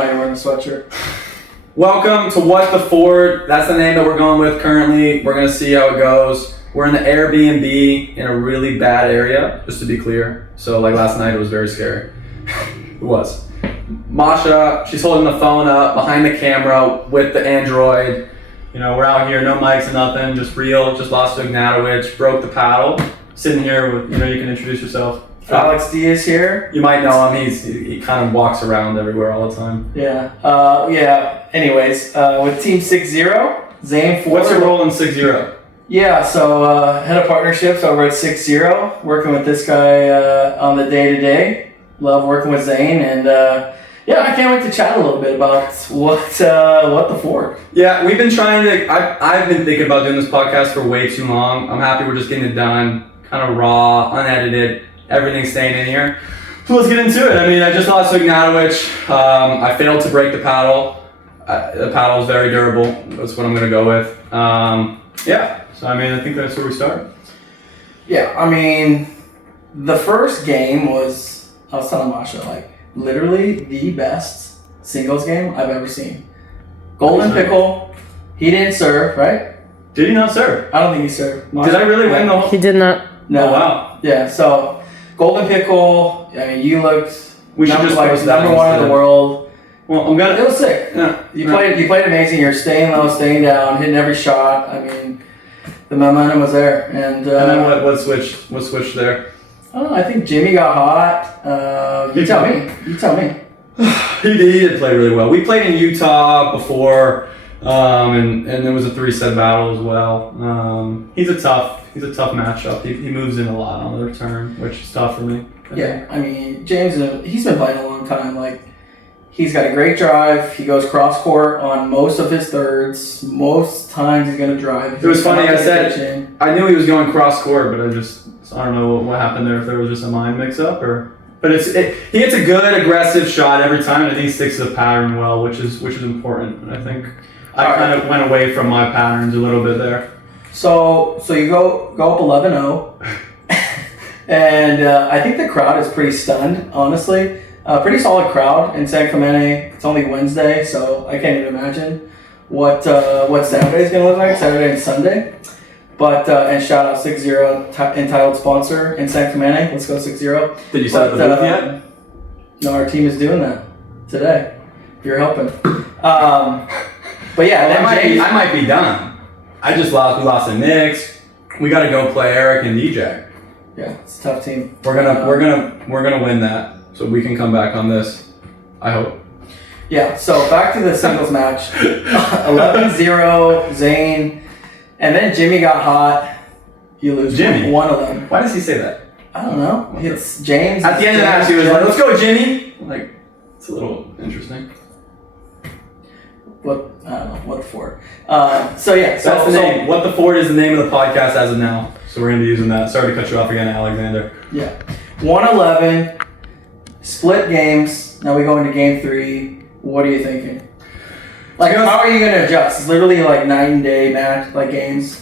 why you're wearing a sweatshirt. Welcome to What the Fort. That's the name that we're going with currently. We're going to see how it goes. We're in the Airbnb in a really bad area, just to be clear. So like last night, it was very scary. It was. Masha, she's holding the phone up behind the camera with the Android. You know, we're out here, no mics and nothing, just real, just lost to Ignatowicz, broke the paddle. Sitting here with, you know, you can introduce yourself. Alex Diaz here. You might know him, he kind of walks around everywhere all the time. Yeah. Anyways, with Team 6-0, Zane Ford. What's your role in 6-0? Yeah, so head of partnerships over at 6-0, working with this guy on the day-to-day. Love working with Zane, and I can't wait to chat a little bit about what the Fort. Yeah, we've been trying to. I've been thinking about doing this podcast for way too long. I'm happy we're just getting it done, kind of raw, unedited, everything staying in here. So let's get into it. I mean, I just lost to Ignatowicz. I failed to break the paddle. The paddle is very durable. That's what I'm going to go with. So I mean, I think that's where we start. Yeah, I mean, the first game was, I was telling Masha, like, literally the best singles game I've ever seen. Golden Pickle, he didn't serve, right? Did he not serve? I don't think he served. Did I really win the whole? He did not. No. Oh, wow. Yeah, so Golden Pickle, I mean, you looked We should just post that number one in the world. Well, It was sick. Yeah. You played amazing. You're staying low, staying down, hitting every shot. I mean, the momentum was there. And then what switched? What switched there? I think Jimmy got hot. You tell me. He did play really well. We played in Utah before, and it was a 3-set battle as well. He's a tough matchup. He moves in a lot on the return, which is tough for me. Yeah, I mean, James, he's been playing a long time. Like, he's got a great drive. He goes cross court on most of his thirds. Most times he's going to drive. It was funny. I knew he was going cross court, but I don't know what happened there. If there was just a mind mix up or. But he hits a good aggressive shot every time, and I think he sticks to the pattern well, which is important. And I think I kind of went away from my patterns a little bit there. So you go up 11-0, and I think the crowd is pretty stunned. Honestly, pretty solid crowd in San Clemente. It's only Wednesday, so I can't even imagine what Saturday is going to look like. Saturday and Sunday. But, and shout out 6-0, entitled sponsor in San Clemente. Let's go 6-0. Did you set up the booth yet? No, our team is doing that today. If you're helping. But yeah, I might be done. We lost to Knicks. We got to go play Eric and DJ. Yeah, it's a tough team. We're gonna win that, so we can come back on this. I hope. Yeah. So back to the singles match. 11-0, Zane. And then Jimmy got hot. You lose one of them. Why does he say that? I don't know. It's James. At the end of the match, he was like, "Let's go, Jimmy." Like, it's a little interesting. I don't know. What the Fort? That's the name. What the Fort is the name of the podcast as of now. So we're gonna be using that. Sorry to cut you off again, Alexander. Yeah. 1-11. Split games. Now we go into game 3. What are you thinking? Like, how are you going to adjust? It's literally like night and day match, like games.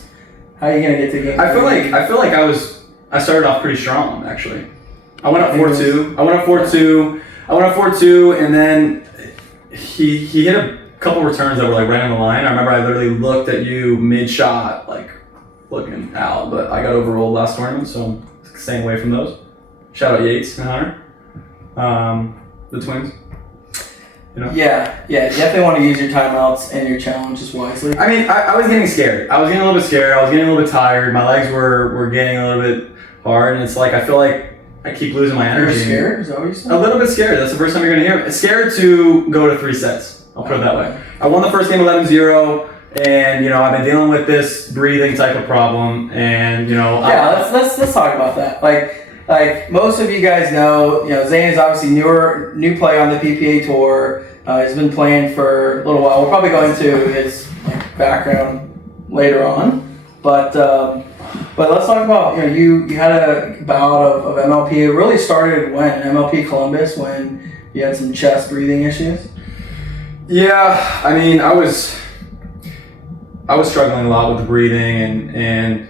How are you going to get to game? I feel like I started off pretty strong, actually. I went up 4-2, and then he hit a couple returns that were like right on the line. I remember I literally looked at you mid-shot, like looking out, but I got overruled last tournament, so I'm staying away from those. Shout out Yates and Hunter, the twins. You know? Yeah, you definitely want to use your timeouts and your challenges wisely. I mean, I was getting scared. I was getting a little bit scared. I was getting a little bit tired. My legs were getting a little bit hard, and it's like I feel like I keep losing my energy. You're scared? Is that what you said? A little bit scared. That's the first time you're going to hear it. Scared to go to 3 sets. I'll put it that way. I won the first game 11-0, and, you know, I've been dealing with this breathing type of problem, and, you know... Yeah, let's talk about that. Like most of you guys know, Zane is obviously new play on the PPA tour. He's been playing for a little while. We'll probably go into his background later on, but let's talk about you had a bout of MLP. It really started when MLP Columbus, when you had some chest breathing issues. Yeah, I mean, I was struggling a lot with the breathing, and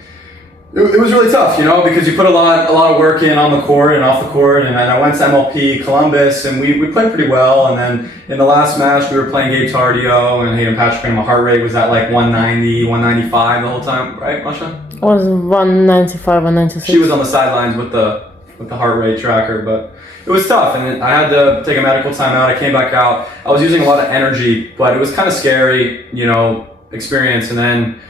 It was really tough, because you put a lot of work in on the court and off the court, and I went to MLP Columbus, and we played pretty well, and then in the last match, we were playing Gabe Tardio and Hayden Patrick, and my heart rate was at like 190, 195 the whole time, right, Masha? It was 195, 196. She was on the sidelines with the heart rate tracker, but it was tough, and I had to take a medical timeout. I came back out. I was using a lot of energy, but it was kind of scary, experience, and then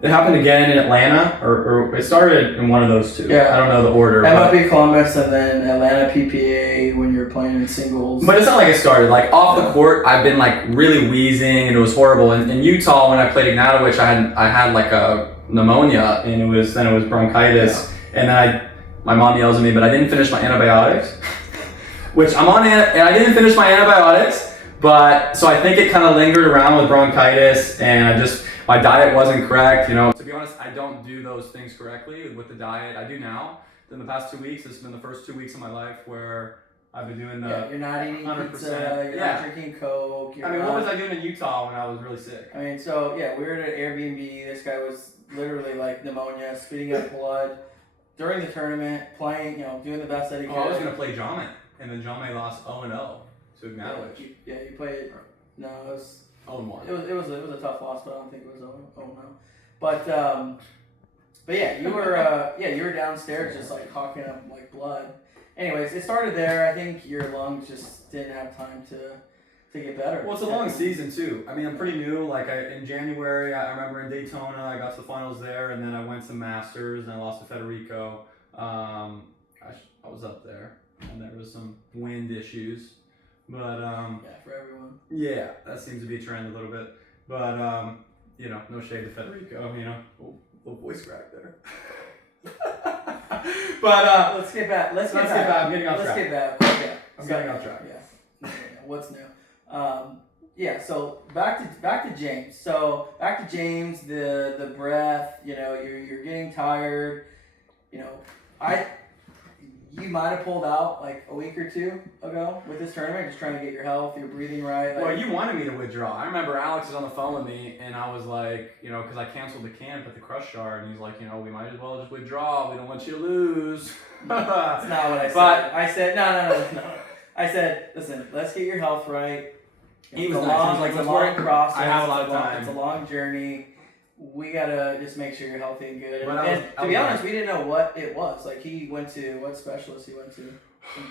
it happened again in Atlanta, or it started in one of those two. Yeah. I don't know the order. MLB Columbus and then Atlanta PPA when you're playing in singles. But it's not like it started. Like off the court, I've been like really wheezing, and it was horrible. And in Utah, when I played Ignatowicz, I had like a pneumonia, and it was bronchitis. Yeah. And then my mom yells at me, but I didn't finish my antibiotics, which I'm on, and I didn't finish my antibiotics. But so I think it kind of lingered around with bronchitis, and my diet wasn't correct, To be honest, I don't do those things correctly with the diet. I do now. In the past 2 weeks, this has been the first 2 weeks of my life where I've been doing the you're not eating 100%. pizza, you're not drinking Coke. What was I doing in Utah when I was really sick? We were at an Airbnb. This guy was literally like pneumonia, spitting out blood during the tournament, playing, doing the best that he could. I was going to play Jame, and then Jame lost 0-0 to Ignatowicz. Yeah, you played. No, it was 0-1. It was a tough loss, but I don't think it was 0-0. But yeah, you were downstairs just like hawking up like blood. Anyways, it started there. I think your lungs just didn't have time to get better. Well, it's a long season too. I mean, I'm pretty new. Like in January, I remember in Daytona, I got to the finals there, and then I went to Masters and I lost to Federico. I was up there, and there was some wind issues, but for everyone. Yeah, that seems to be a trend a little bit, but no shade to Federico. Little voice crack there. But let's get back. Let's get back. I'm getting off track. Let's get back. I'm getting off track. Yeah. What's new? So back to James. So back to James. The breath. You're getting tired. You might have pulled out like a week or two ago with this tournament, just trying to get your health, your breathing right. Well, you wanted me to withdraw. I remember Alex was on the phone with me, and I was like, because I canceled the camp at the Crush Jar, and he's like, we might as well just withdraw. We don't want you to lose. That's not what I said. But I said, no. I said, listen, let's get your health right. He was like, it's a long process. I have a lot of time. It's a long journey. We gotta just make sure you're healthy and good. And to be honest, we didn't know what it was. Like he went to what specialist he went to.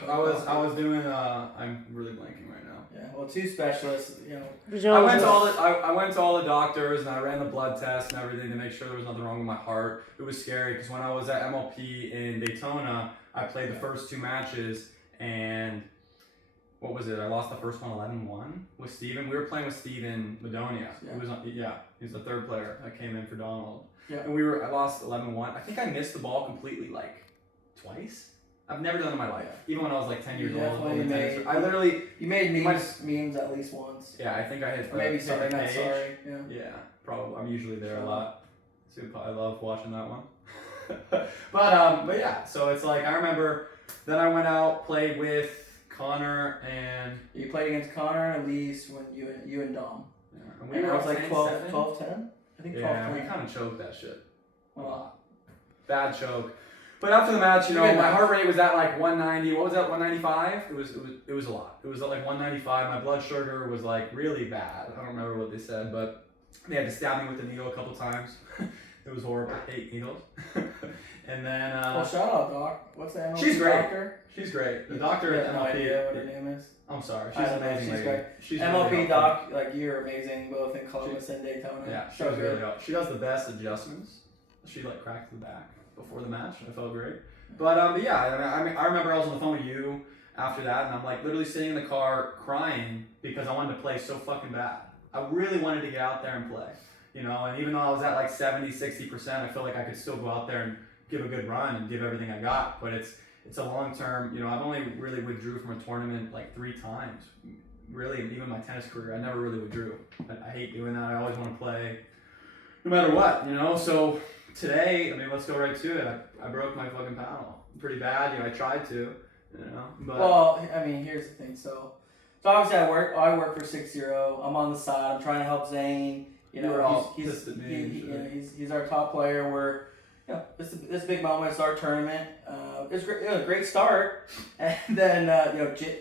I was doing. I'm really blanking right now. Yeah, well, 2 specialists. I went to all the doctors and I ran the blood test and everything to make sure there was nothing wrong with my heart. It was scary because when I was at MLP in Daytona, I played the first 2 matches and. What was it? I lost the first one 11-1 with Steven. We were playing with Steven Madonia. Yeah. He's the 3rd player that came in for Donald. Yeah. And I lost 11-1. I think I missed the ball completely like twice. I've never done it in my life. Even when I was like 10 years old. You made memes at least once. Yeah, I think I hit maybe sorry, not sorry. Yeah, probably. I'm usually there a lot. So I love watching that one. but yeah, so it's like I remember then I went out, played with Connor and you played against Connor at least when you and Dom. Yeah, and I was like 12-10. I think 12-10. Yeah, we kind of choked that shit a lot. Bad choke. But after the match, my heart rate was at like 190. What was that? 195. It was a lot. It was at like 195. My blood sugar was like really bad. I don't remember what they said, but they had to stab me with a needle a couple times. It was horrible. I hate needles. And then. Well, shout out, Doc. What's the MLP She's great. doctor? She's great. The doctor at MLP. No idea what her name is. I'm sorry. She's amazing. She's great. She's MLP really doc, like you're amazing, both in Columbus and Daytona. Yeah, she was really helpful. She does the best adjustments. She like cracked the back before the match. I felt great. But yeah, I remember I was on the phone with you after that, and I'm like literally sitting in the car crying because I wanted to play so fucking bad. I really wanted to get out there and play, and even though I was at like 70-60%, I feel like I could still go out there and give a good run and give everything I got. But it's a long term, I've only really withdrew from a tournament like 3 times. Really, even my tennis career, I never really withdrew. I hate doing that. I always want to play no matter what, So today, let's go right to it. I broke my fucking paddle pretty bad. I tried to, But well, here's the thing. So obviously I work for 6-0. I'm on the side. I'm trying to help Zane. He's our top player. We're this big moment. It's our tournament. It's great. A great start, and then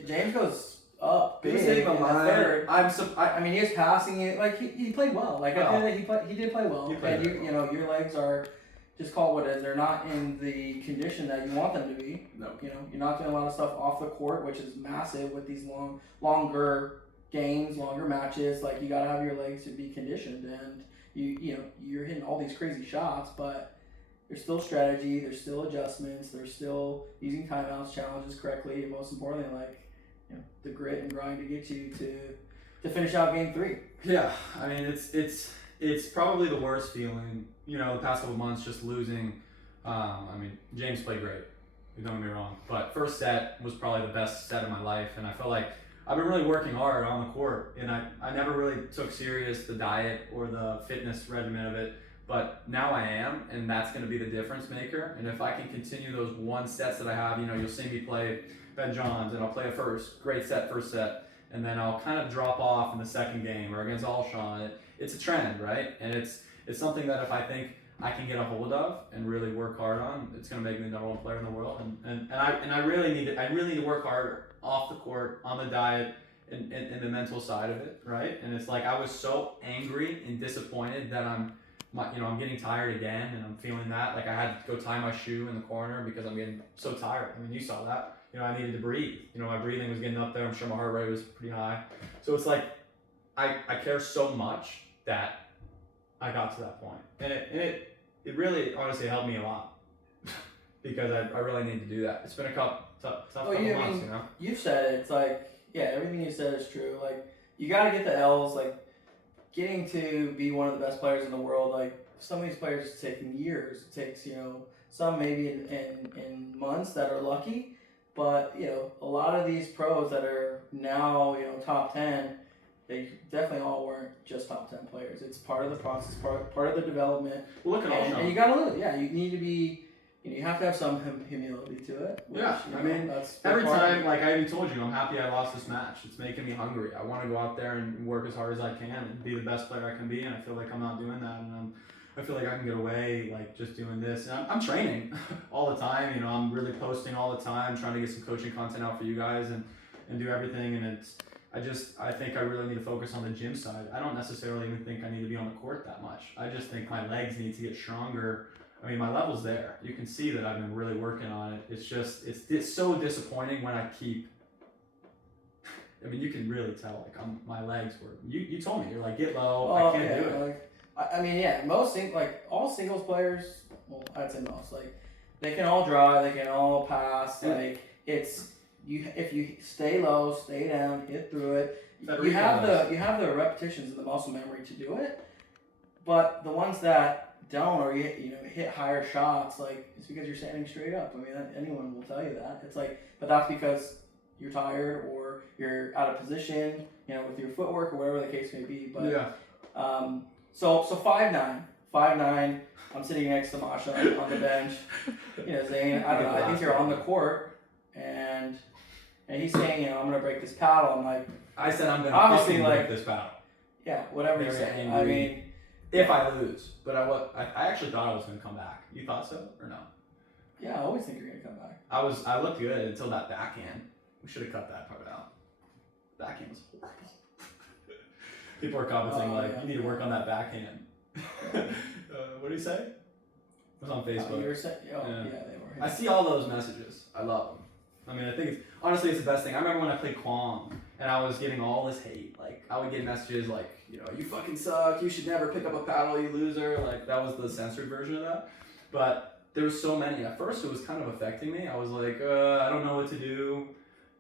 James goes up big in the third. I mean, he was passing it like he played well. Like he did play well. And your legs are just call it what it is. They're not in the condition that you want them to be. No. You're not doing a lot of stuff off the court, which is massive with these longer games, longer matches. Like you gotta have your legs to be conditioned, and you're hitting all these crazy shots, but there's still strategy, there's still adjustments, there's still using timeouts, challenges correctly, and most importantly, the grit and grind to get you to finish out game 3. Yeah, I mean it's probably the worst feeling. The past couple months just losing. I mean, James played great. Don't get me wrong, but first set was probably the best set of my life, and I felt like I've been really working hard on the court, and I never really took serious the diet or the fitness regimen of it, but now I am, and that's going to be the difference maker. And if I can continue those one sets that I have, you'll see me play Ben Johns, and I'll play a first set, and then I'll kind of drop off in the second game or against Alshon. It's a trend, right? And it's something that if I think I can get a hold of and really work hard on, it's going to make me the number 1 player in the world. And I really need to work harder off the court, on the diet, and the mental side of it, right? And it's like I was so angry and disappointed that I'm getting tired again, and I'm feeling that. Like I had to go tie my shoe in the corner because I'm getting so tired. I mean, you saw that. I needed to breathe. My breathing was getting up there. I'm sure my heart rate was pretty high. So it's like I care so much that I got to that point, and it really honestly helped me a lot because I really need to do that. It's been a tough couple months, You've said it. It's like, everything you said is true. Like you got to get the L's. Like getting to be one of the best players in the world. Like some of these players it's taking years. It takes some maybe in months that are lucky, but a lot of these pros that are now top 10. They definitely all weren't just top 10 players. It's part of the process, part of the development. Well, look at Alshon. And you got to lose. Yeah, you need to be. You have to have some humility to it. Which, I mean, that's every time. Like I even told you, I'm happy I lost this match. It's making me hungry. I want to go out there and work as hard as I can and be the best player I can be. And I feel like I'm not doing that. And I feel like I can get away like just doing this. And I'm training all the time. I'm really posting all the time, trying to get some coaching content out for you guys and do everything. And I think I really need to focus on the gym side. I don't necessarily even think I need to be on the court that much. I just think my legs need to get stronger. I mean, my level's there. You can see that I've been really working on it. It's just, it's so disappointing when I keep, I mean, you can really tell, like, my legs were, you told me, you're like, get low, I can't do it. Like, I mean, all singles players, well, I'd say most, like, they can all drive, they can all pass, like, if you stay low, stay down, get through it, you have the repetitions and the muscle memory to do it, but the ones that don't or hit higher shots, like it's because you're standing straight up. I mean, anyone will tell you that. It's like, but that's because you're tired or you're out of position, with your footwork or whatever the case may be. But so 5'9", I'm sitting next to Masha on the bench. Zane, I don't know. I think you're on the court and he's saying, I'm gonna break this paddle. I'm like, I said I'm gonna fucking break this paddle. Yeah, whatever you say. I mean. If I lose, but I actually thought I was going to come back. You thought so or no? Yeah, I always think you're going to come back. I looked good until that backhand. We should have cut that part out. Backhand was horrible. People are commenting you need to work on that backhand. What did he say? It was on Facebook. They were. I see all those messages. I love them. I mean, I think it's the best thing. I remember when I played Kwong and I was getting all this hate. Like, I would get messages like, you fucking suck. You should never pick up a paddle, you loser. Like, that was the censored version of that. But there was so many. At first, it was kind of affecting me. I was like, I don't know what to do.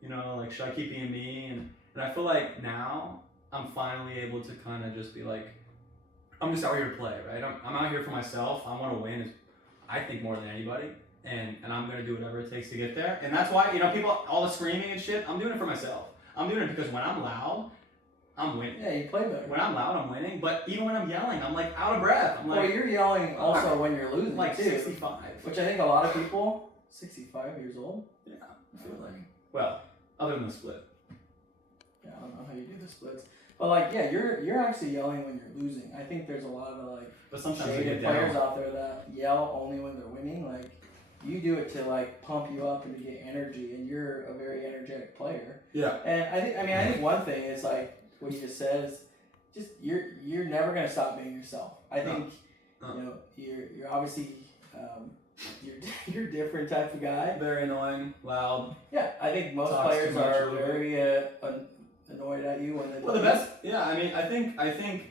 Like, should I keep being me? And I feel like now I'm finally able to kind of just be like, I'm just out here to play, right? I'm out here for myself. I want to win, I think, more than anybody. And I'm going to do whatever it takes to get there. And that's why, people, all the screaming and shit, I'm doing it for myself. I'm doing it because when I'm loud, I'm winning. Yeah, you play better. When I'm loud, I'm winning. But even when I'm yelling, I'm like out of breath. I'm like, you're yelling also when you're losing, like too. 65. Which I think a lot of people, 65 years old. Yeah, I feel like. Well, other than the split. Yeah, I don't know how you do the splits. But like, yeah, you're actually yelling when you're losing. I think there's a lot of like But sometimes they shaded get players down. out there that yell only when they're winning. Like, you do it to like pump you up and to get energy, and you're a very energetic player. Yeah. And I think one thing is like what you just said is just you're never gonna stop being yourself. I think you know you're obviously you're a different type of guy. Very annoying, loud. Yeah, I think most Talks players too much a are little very annoyed at you when they. Well, the best. Yeah, I mean, I think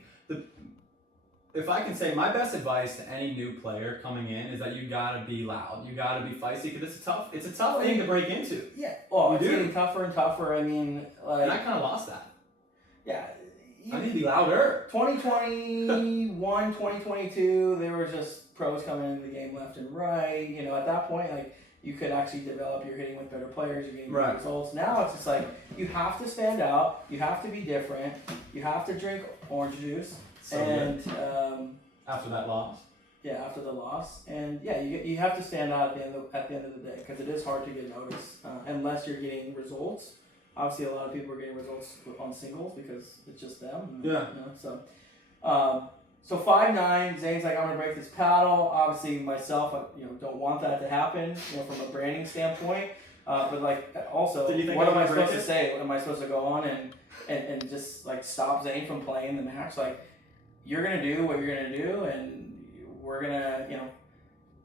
if I can say my best advice to any new player coming in is that you gotta be loud, you gotta be feisty, because it's a tough thing to break into. Yeah. Oh, it's do. getting tougher and tougher. I mean, like. And I kind of lost that. Yeah. I need to be louder. 2021, 2022, there were just pros coming into the game left and right. You know, at that point, like, you could actually develop your hitting with better players, you're getting better results. Now it's just like, you have to stand out, you have to be different, you have to drink orange juice. So and after that loss. Yeah, after the loss. And yeah, you have to stand out at the end of the day, because it is hard to get noticed unless you're getting results. Obviously, a lot of people are getting results on singles because it's just them. Yeah. You know, so 5'9", Zane's like, I'm gonna break this paddle. Obviously, myself, I don't want that to happen. From a branding standpoint. But like, also, what am I supposed to say? Am I supposed to go on and just like stop Zane from playing the match? Like, you're gonna do what you're gonna do, and we're gonna,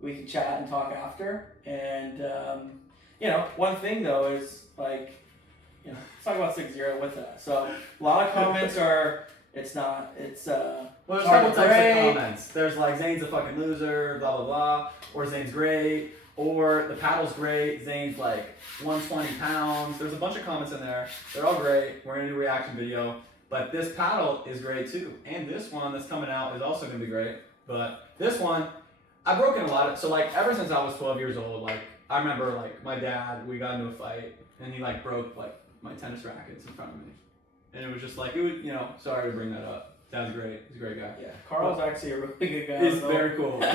we can chat and talk after. And one thing though is like. Let's talk about 6-0 with that. So a lot of comments are, well, there's a couple types of comments. There's like, Zane's a fucking loser, blah blah blah, or Zane's great, or the paddle's great, Zane's like 120 pounds. There's a bunch of comments in there. They're all great. We're gonna do a reaction video, but this paddle is great too, and this one that's coming out is also gonna be great. But this one, I've broken a lot of. So like, ever since I was 12 years old, like I remember like my dad, we got into a fight, and he like broke like my tennis rackets in front of me, and it was just like, it was, sorry to bring that up. Dad's great. He's a great guy. Yeah, Carl's actually a really good guy. He's very cool. That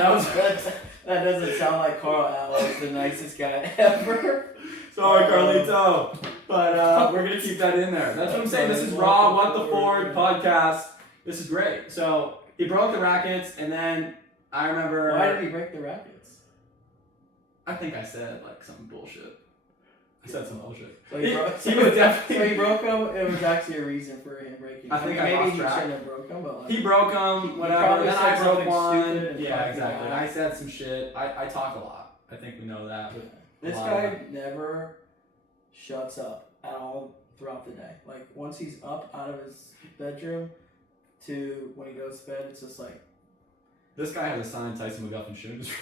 doesn't sound like Carl Alex, the nicest guy ever. Sorry, Carlito, but we're gonna keep that in there. That's what I'm saying. This is raw. What the Ford podcast. This is great. So he broke the rackets, and then I remember. Why did he break the rackets? I think I said like some bullshit. I said some bullshit. So he broke. He was definitely. So he broke them. It was actually a reason for him breaking. I think maybe he track. shouldn't have broke them, but like, He broke them. Whatever. probably Then said I broke something one. stupid and Yeah, fucking exactly. bad. I said some shit. I talk a lot. I think we know that. But this guy never shuts up at all throughout the day. Like, once he's up out of his bedroom to when he goes to bed, it's just like. This guy has a signed Tyson McGuffin shoe in his room.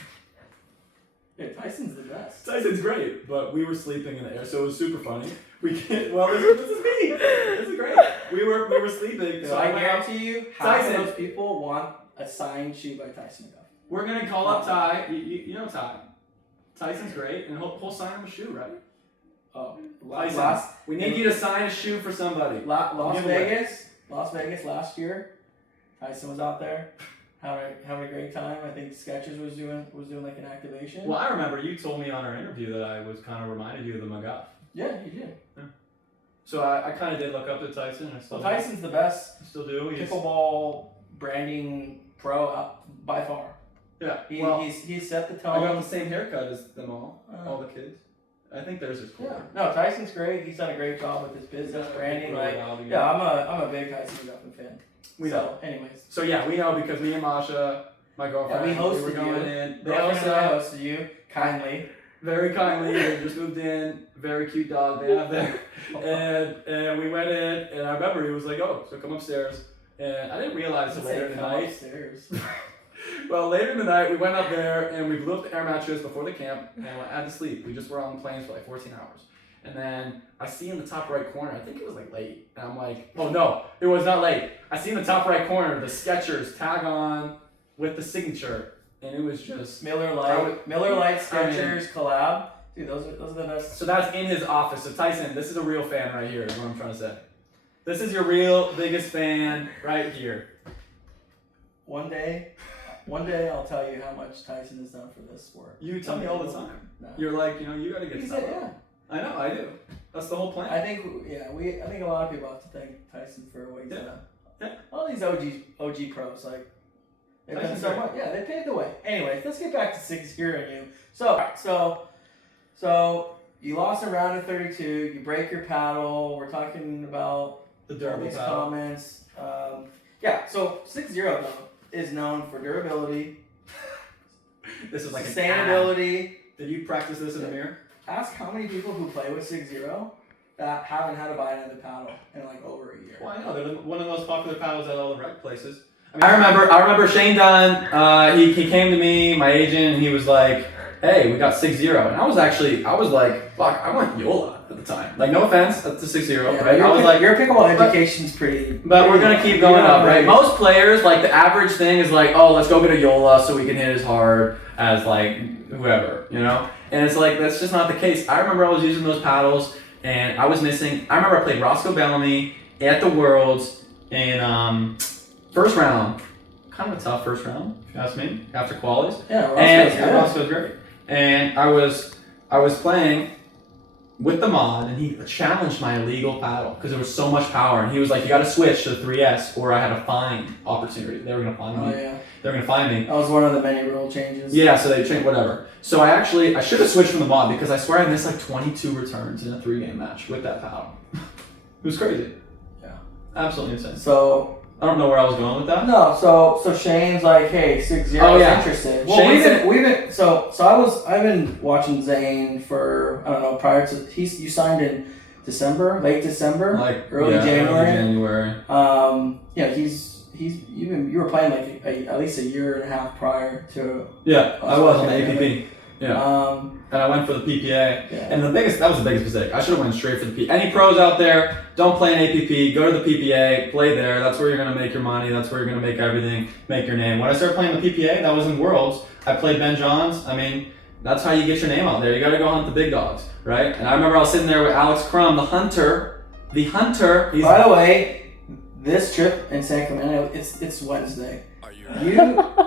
Yeah, Tyson's the best. Tyson's great, but we were sleeping in the air, so it was super funny. We can't. Well, this is me. This is great. We were sleeping. So So I I guarantee you, half Tyson. of those people want a signed shoe by Tyson McGuffin. We're gonna call up Ty. You know Ty. Tyson's great, and he'll sign him a shoe, right? Oh, Tyson, we need you to sign a shoe for somebody. Las Vegas last year. Tyson was out there, having a great time. I think Skechers was doing like an activation. Well, I remember you told me on our interview that I was kind of reminded you of the McGuff. Yeah, you did. Yeah. So I kind of did look up to Tyson. I still Tyson's the best still do. pickleball branding pro out by far. Yeah. He's set the I got tone. the same haircut as them all the kids. I think theirs is cool. Yeah. No, Tyson's great. He's done a great job with his business branding. Really Like, loud, yeah, I'm a big Tyson McGuffin fan. We know. Anyways. So yeah, we know because me and Masha, my girlfriend, Yeah, we hosted were going you. in. They Girlfriend and I also hosted you kindly. very kindly. They just moved in. Very cute dog they have there. And we went in, and I remember he was like, "Oh, so come upstairs." And I didn't realize until later in the night. Upstairs. Well, later in the night, we went up there and we blew up the air mattress before the camp and went had to sleep. We just were on planes for like 14 hours. And then I see in the top right corner, I think it was like late. And I'm like, oh no, it was not late. I see in the top right corner the Skechers tag on with the signature. And it was just Miller Lite Skechers collab. Dude, those are the best. So that's in his office. So Tyson, this is a real fan right here, is what I'm trying to say. This is your real biggest fan right here. One day I'll tell you how much Tyson has done for this sport. You tell me all the time. No. You're like, you gotta get He's stuff. yeah. I know, I do. That's the whole plan. I think a lot of people have to thank Tyson for what he's done. Yeah. All these OG pros, like, they've done Tyson's so great. much. Yeah, they paved the way. Anyways, let's get back to 6-0 and you. So you lost in round of 32. You break your paddle. We're talking about The all durable these paddle. comments. So 6-0 though is known for durability, This is like an ad. sustainability. Did you practice this in the mirror? Ask how many people who play with 6-0 that haven't had to buy another paddle in like over a year. Well, I know. They're one of the most popular paddles at all the rec places. I remember Shane Dunn, he came to me, my agent, and he was like, hey, we got 6-0. And I was like, fuck, I want Yola at the time. Like, no offense to 6-0, right? I was like, your pickleball education's pretty. but we're gonna keep going up, right? Most players, like, the average thing is like, oh, let's go get a Yola so we can hit as hard as, like, whoever, you know? And it's like, that's just not the case. I remember I was using those paddles, and I was missing. I remember I played Roscoe Bellamy at the Worlds in first round. Kind of a tough first round, if you ask me, after qualies. Yeah, Roscoe's great. And I was playing with the mod, and he challenged my illegal paddle because there was so much power. And he was like, you got to switch to the 3S, or I had a fine opportunity. They were going to find me. yeah. They were going to find me. That was one of the many rule changes. Yeah, so they changed whatever. So I should have switched from the mod because I swear I missed like 22 returns in a 3-game match with that paddle. It was crazy. Yeah. Absolutely insane. So I don't know where I was going with that. no, so Shane's like, hey, 6-0 Oh, is yeah. interested. Well, Shane I've been watching Zane for, I don't know, prior to you signed in December, late December, Like early January. You were playing like at least a year and a half prior to. Yeah, I was on the APP. Yeah. And I went for the PPA. Yeah. And that was the biggest mistake. I should have went straight for the PPA. Any pros out there, don't play an APP. Go to the PPA. Play there. That's where you're going to make your money. That's where you're going to make everything, make your name. When I started playing the PPA, that was in Worlds. I played Ben Johns. I mean, that's how you get your name out there. You got to go hunt the big dogs, right? And I remember I was sitting there with Alex Crum, the hunter. The hunter. By the way, this trip in San Clemente, it's Wednesday.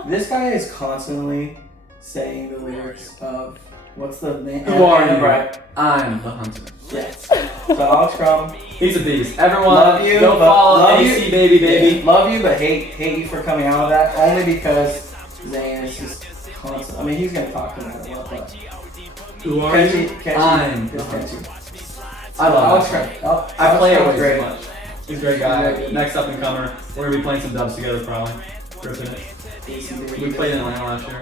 This guy is constantly saying the lyrics of what's the name? Who are you? Right. I'm the hunter. Yes. So Alex Crum. He's a beast. Everyone, Love you, go but follow love AC you. baby. Yeah, love you, but hate you for coming out of that only because Zane is just constant. I mean, he's gonna talk to him a lot, but Who are you? I'm the Yes, hunter. I love Alex Crum. I play it way great. too much. He's a great guy. Next up and comer. We're gonna be playing some dubs together probably. Ripping it. We played in Atlanta last year.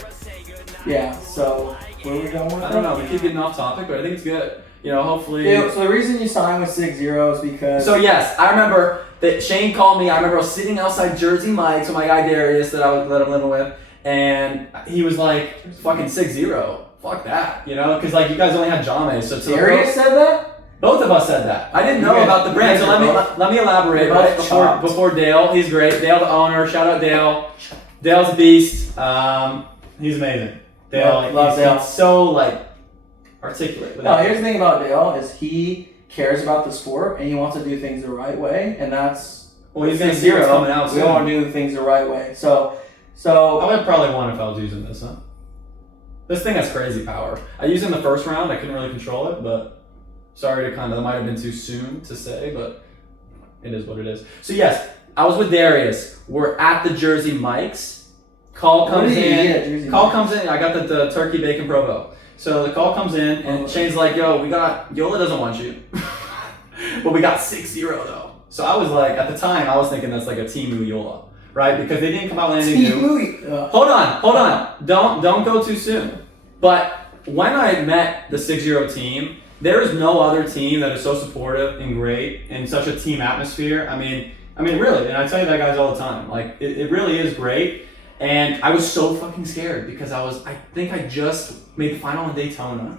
Yeah. So where are we going with I don't know. We keep getting off topic, but I think it's good. You know, hopefully. Yeah, so the reason you signed with 6-0 is because. So yes, I remember that Shane called me. I remember I was sitting outside Jersey Mike's with my guy Darius that I'm living with, and he was like, "Fucking 6-0, fuck that," you know, because like you guys only had Jame, so Darius said that. both of us said that. I didn't know You guys- about the brand, you so guys let me elaborate. you're both Right chopped. before Dale, he's great. Dale, the owner, shout out Dale. Dale's a beast. He's amazing. Dale, Love Dale. he's so like articulate. with No, it. here's the thing about Dale is he cares about the sport and he wants to do things the right way, and that's Well, he's gonna see what's coming out We soon. want to do things the right way. So I would have probably won if I was using this, huh? This thing has crazy power. I used it in the first round. I couldn't really control it, but sorry to that might have been too soon to say, but it is what it is. So yes, I was with Darius. We're at the Jersey Mike's. Call What comes did you in. get at Jersey Call Mike's? comes in. I got the turkey bacon provo. So the call comes in, and Shane's like, "Yo, we got Yola doesn't want you, but we got 6-0 though." So I was like, at the time, I was thinking that's like a Timu Yola, right? Because they didn't come out with anything new. Hold on. Don't go too soon. But when I met the 6-0 team, there is no other team that is so supportive and great in such a team atmosphere. I mean, really, and I tell you that guys all the time. Like, it really is great. And I was so fucking scared because I think I just made the final in Daytona.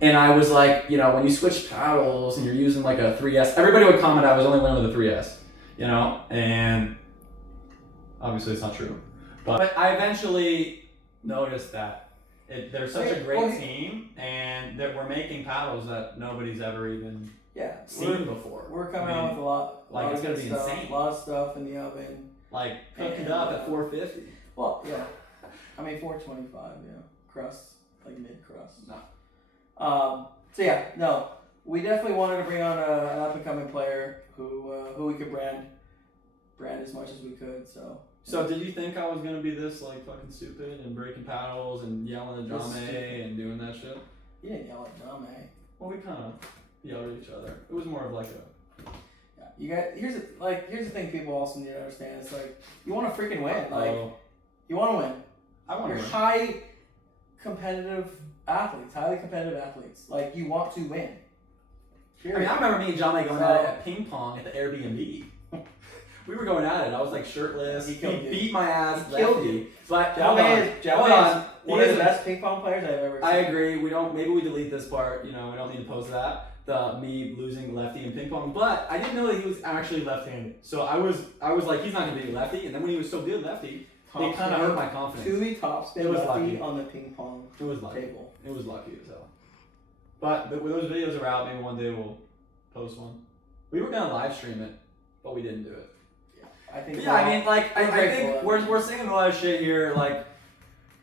And I was like, you know, when you switch paddles and you're using like a 3S, everybody would comment I was only winning with a 3S, you know, and obviously it's not true. But I eventually noticed that they're such a great team and that we're making paddles that nobody's ever even seen before. We're coming out with a lot. Like, it's gonna be stuff, insane. A lot of stuff in the oven. Like, cooking up at 450. Well, yeah. I mean, 425, yeah. Crust, like mid crust. No. So yeah, no. we definitely wanted to bring on an up and coming player who we could brand as much as we could. So did you think I was gonna be this like fucking stupid and breaking paddles and yelling at Jame and doing that shit? You didn't yell at Jame. Well, we kind of yelled at each other. It was more of like a. Yeah, you got here's the thing people also need to understand. It's like you want to freaking win. Like you want to win. I want to You're win. highly competitive athletes. Like you want to win. I mean, I remember me and Jame going at it at ping pong at the Airbnb. We were going at it. I was like shirtless. He beat my ass. He killed you. But Jame is one of the best ping pong players I've ever seen. I agree. Maybe we delete this part. You know, we don't need to post that. Me losing lefty in ping pong. But I didn't know that he was actually left-handed. So I was like, he's not gonna be lefty. And then when he was so good lefty, it kind of hurt my confidence. Tui topspin lefty on the ping pong table. It was lucky as hell. But those videos are out. Maybe one day we'll post one. We were gonna live stream it, but we didn't do it. I think. Yeah, I mean, like, I think we're saying a lot of shit here. Like,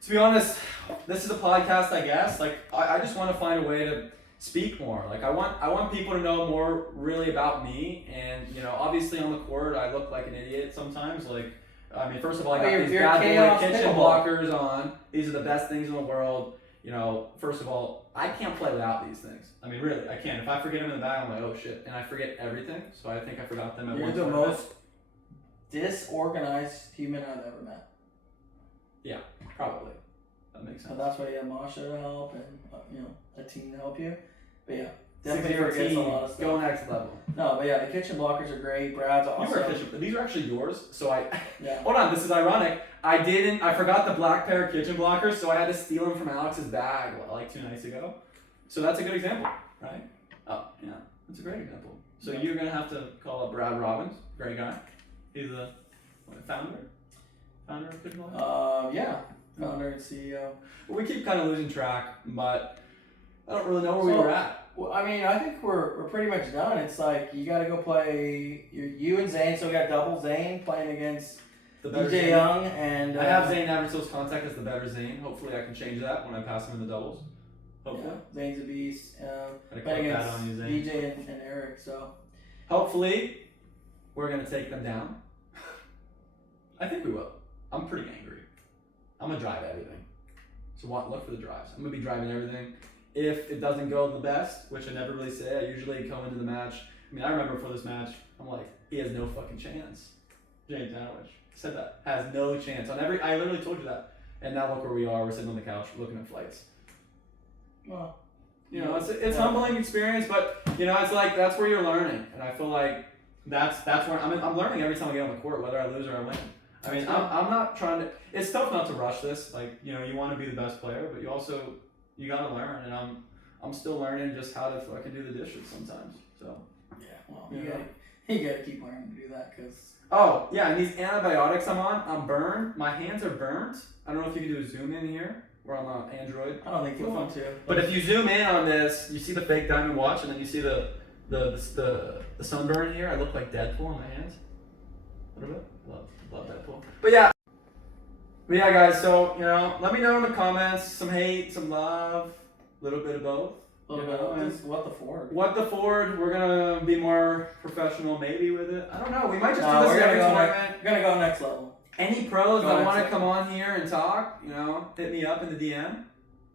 to be honest, this is a podcast, I guess. Like, I just want to find a way to speak more. Like, I want people to know more really about me. And you know, obviously on the court, I look like an idiot sometimes. Like, I mean, first of all, I got these bad boy kitchen blockers on. These are the best things in the world. You know, first of all, I can't play without these things. I mean, really, I can't. If I forget them in the bag, I'm like, oh shit, and I forget everything. So I think I forgot them at one point. You're the most disorganized human I've ever met. Yeah, probably. That makes sense. So that's why you have Masha to help and a team to help you. But yeah, 6 definitely forgets a lot of stuff. Go next level. No, but yeah, the kitchen blockers are great. Brad's awesome. These are actually yours. So Yeah. Hold on, this is ironic. I forgot the black pair of kitchen blockers, so I had to steal them from Alex's bag like 2 nights ago. So that's a good example, right? Oh, yeah, that's a great example. So you're gonna have to call up Brad Robbins, great guy. He's the founder of Kitchen Blockers. Yeah, founder and CEO. We keep kind of losing track, but I don't really know where we were at. Well, I mean, I think we're pretty much done. It's like you got to go play. You and Zane, so we got double Zane playing against The better DJ Zane. Young, and I have Zane Navarso's contact as the better Zane. Hopefully, I can change that when I pass him in the doubles. Hopefully, yeah, Zane's a beast. I Playing that against on you, Zane. DJ and Eric. So hopefully, we're gonna take them down. I think we will. I'm pretty angry. I'm gonna drive everything. So look for the drives. I'm gonna be driving everything. If it doesn't go the best, which I never really say, I usually come into the match. I mean, I remember for this match, I'm like, he has no fucking chance. James Anowich said that. Has no chance. I literally told you that. And now look where we are. We're sitting on the couch looking at flights. well, You know, it's humbling experience, but you know, it's like that's where you're learning, and I feel like that's where I'm learning every time I get on the court, whether I lose or I win. I mean, I'm not trying to. It's tough not to rush this. Like, you know, you want to be the best player, but you gotta learn, and I'm still learning just how to fucking do the dishes sometimes. So yeah, well, you gotta keep learning to do that because. Oh yeah, and these antibiotics I'm burned. My hands are burnt. I don't know if you can do a zoom in here. We're on Android. I don't think you'll want to. But if you zoom in on this, you see the fake diamond watch, and then you see the sunburn here. I look like Deadpool on my hands. A little bit. Love Deadpool. But yeah, guys. So you know, let me know in the comments. Some hate, some love, a little bit of both. What the Ford? What the Ford? We're gonna be more professional, maybe with it. I don't know. We might just do we're this every gonna tournament. We're gonna go next level. Any pros that want to come on here and talk, you know, hit me up in the DM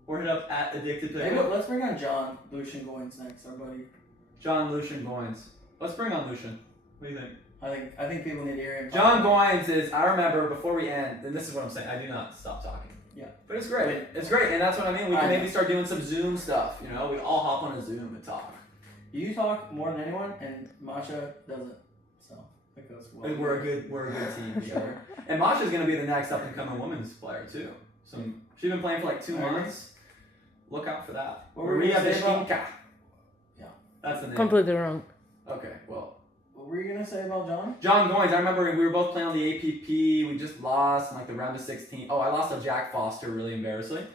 or hit up at Addicted Maybe Pickup. let's bring on John Lucian Goins next, our buddy. John Lucian Goins. Let's bring on Lucian. What do you think? I think people need to hear him. John Goins is, I remember before we end, and this is what I'm saying, I do not stop talking. Yeah. But it's great. It's great, and that's what I mean. We can maybe start doing some Zoom stuff, you know? We all hop on a Zoom and talk. You talk more than anyone, and Masha doesn't. So it goes well. And we're a good team. Sure. And Masha's going to be the next up-and-coming women's player, too. So she's been playing for like 2 months. Look out for that. What were you gonna say about? Yeah. That's the name. Completely wrong. Okay, well. What were you gonna say about John? John Goins, I remember we were both playing on the APP. We just lost in like the round of 16. Oh, I lost to Jack Foster really embarrassingly.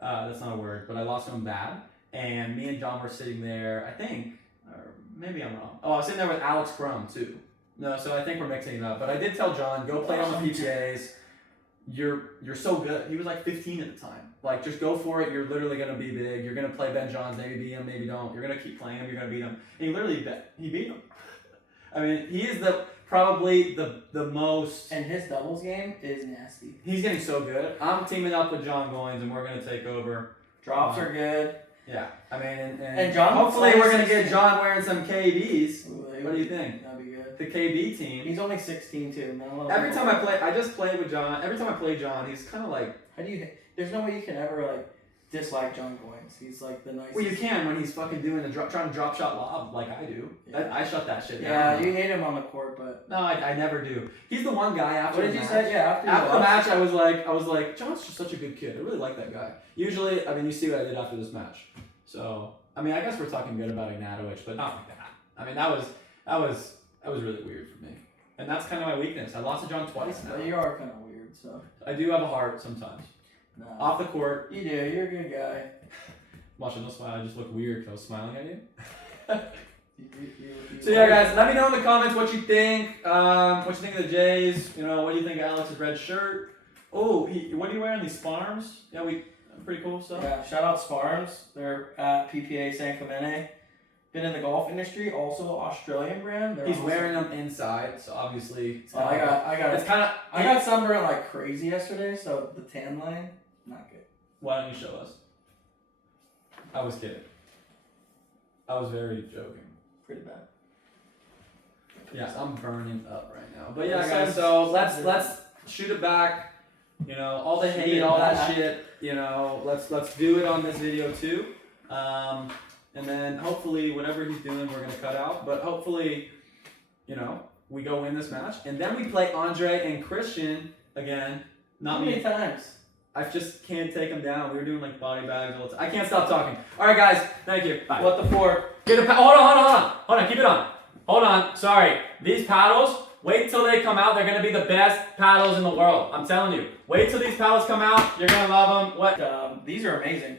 That's not a word, but I lost to him bad. And me and John were sitting there, I think, or maybe I'm wrong. Oh, I was sitting there with Alex Crum too. No, so I think we're mixing it up. But I did tell John, go play on the PPAs. you're so good. He was like 15 at the time. Like, just go for it. You're literally gonna be big. You're gonna play Ben Johns. Maybe beat him. Maybe don't. You're gonna keep playing him. You're gonna beat him. And he literally he beat him. I mean, he is probably the most. And his doubles game is nasty. He's getting so good. I'm teaming up with John Goins, and we're gonna take over. Drops are good. Yeah, I mean, and John. Hopefully, we're gonna get John wearing some KBs. Ooh, What do you think? That'd be good. The KB team. He's only 16 too. Man. Every time I just played with John. Every time I play John, he's kind of like. How do you? There's no way you can ever like dislike John Goins. He's like the nicest. Well, you can when he's fucking doing trying to drop shot lob like I do. Yeah. I shut that shit down. Yeah, you hate him on the court, but no, I never do. He's the one guy after. What did you say? Yeah, after the match, I was like, John's just such a good kid. I really like that guy. Usually, I mean, you see what I did after this match. So, I mean, I guess we're talking good about Ignatovic, but not like that. I mean, that was really weird for me, and that's kind of my weakness. I lost to John twice now. You are kind of weird, so. I do have a heart sometimes. No. Off the court. You do. You're a good guy. Watch it, don't smile. I just look weird because I was smiling at you. You So yeah, guys, let me know in the comments what you think. What you think of the Jays? You know, what do you think of Alex's red shirt? Oh, what are you wearing? These Farms? Yeah, pretty cool stuff. Yeah, shout out Sparms. They're at PPA San Clemente. Been in the golf industry, also Australian brand. He's wearing them inside, so obviously. I got sunburned like crazy yesterday, so the tan line, not good. Why don't you show us? I was kidding. I was very joking. Pretty bad. Yes, I'm burning up right now. But yeah, guys, so let's shoot it back. You know, all the hate, all that shit. You know, let's do it on this video too. And then hopefully whatever he's doing, we're gonna cut out. But hopefully, you know, we go win this match, and then we play Andre and Christian again. Not many times. I just can't take them down. We were doing like body bags all the time. I can't stop talking. All right, guys. Thank you. Bye. What the for? Hold on. Keep it on. Hold on. Sorry. These paddles. Wait till they come out. They're gonna be the best paddles in the world. I'm telling you. Wait till these paddles come out. You're gonna love them. What? These are amazing.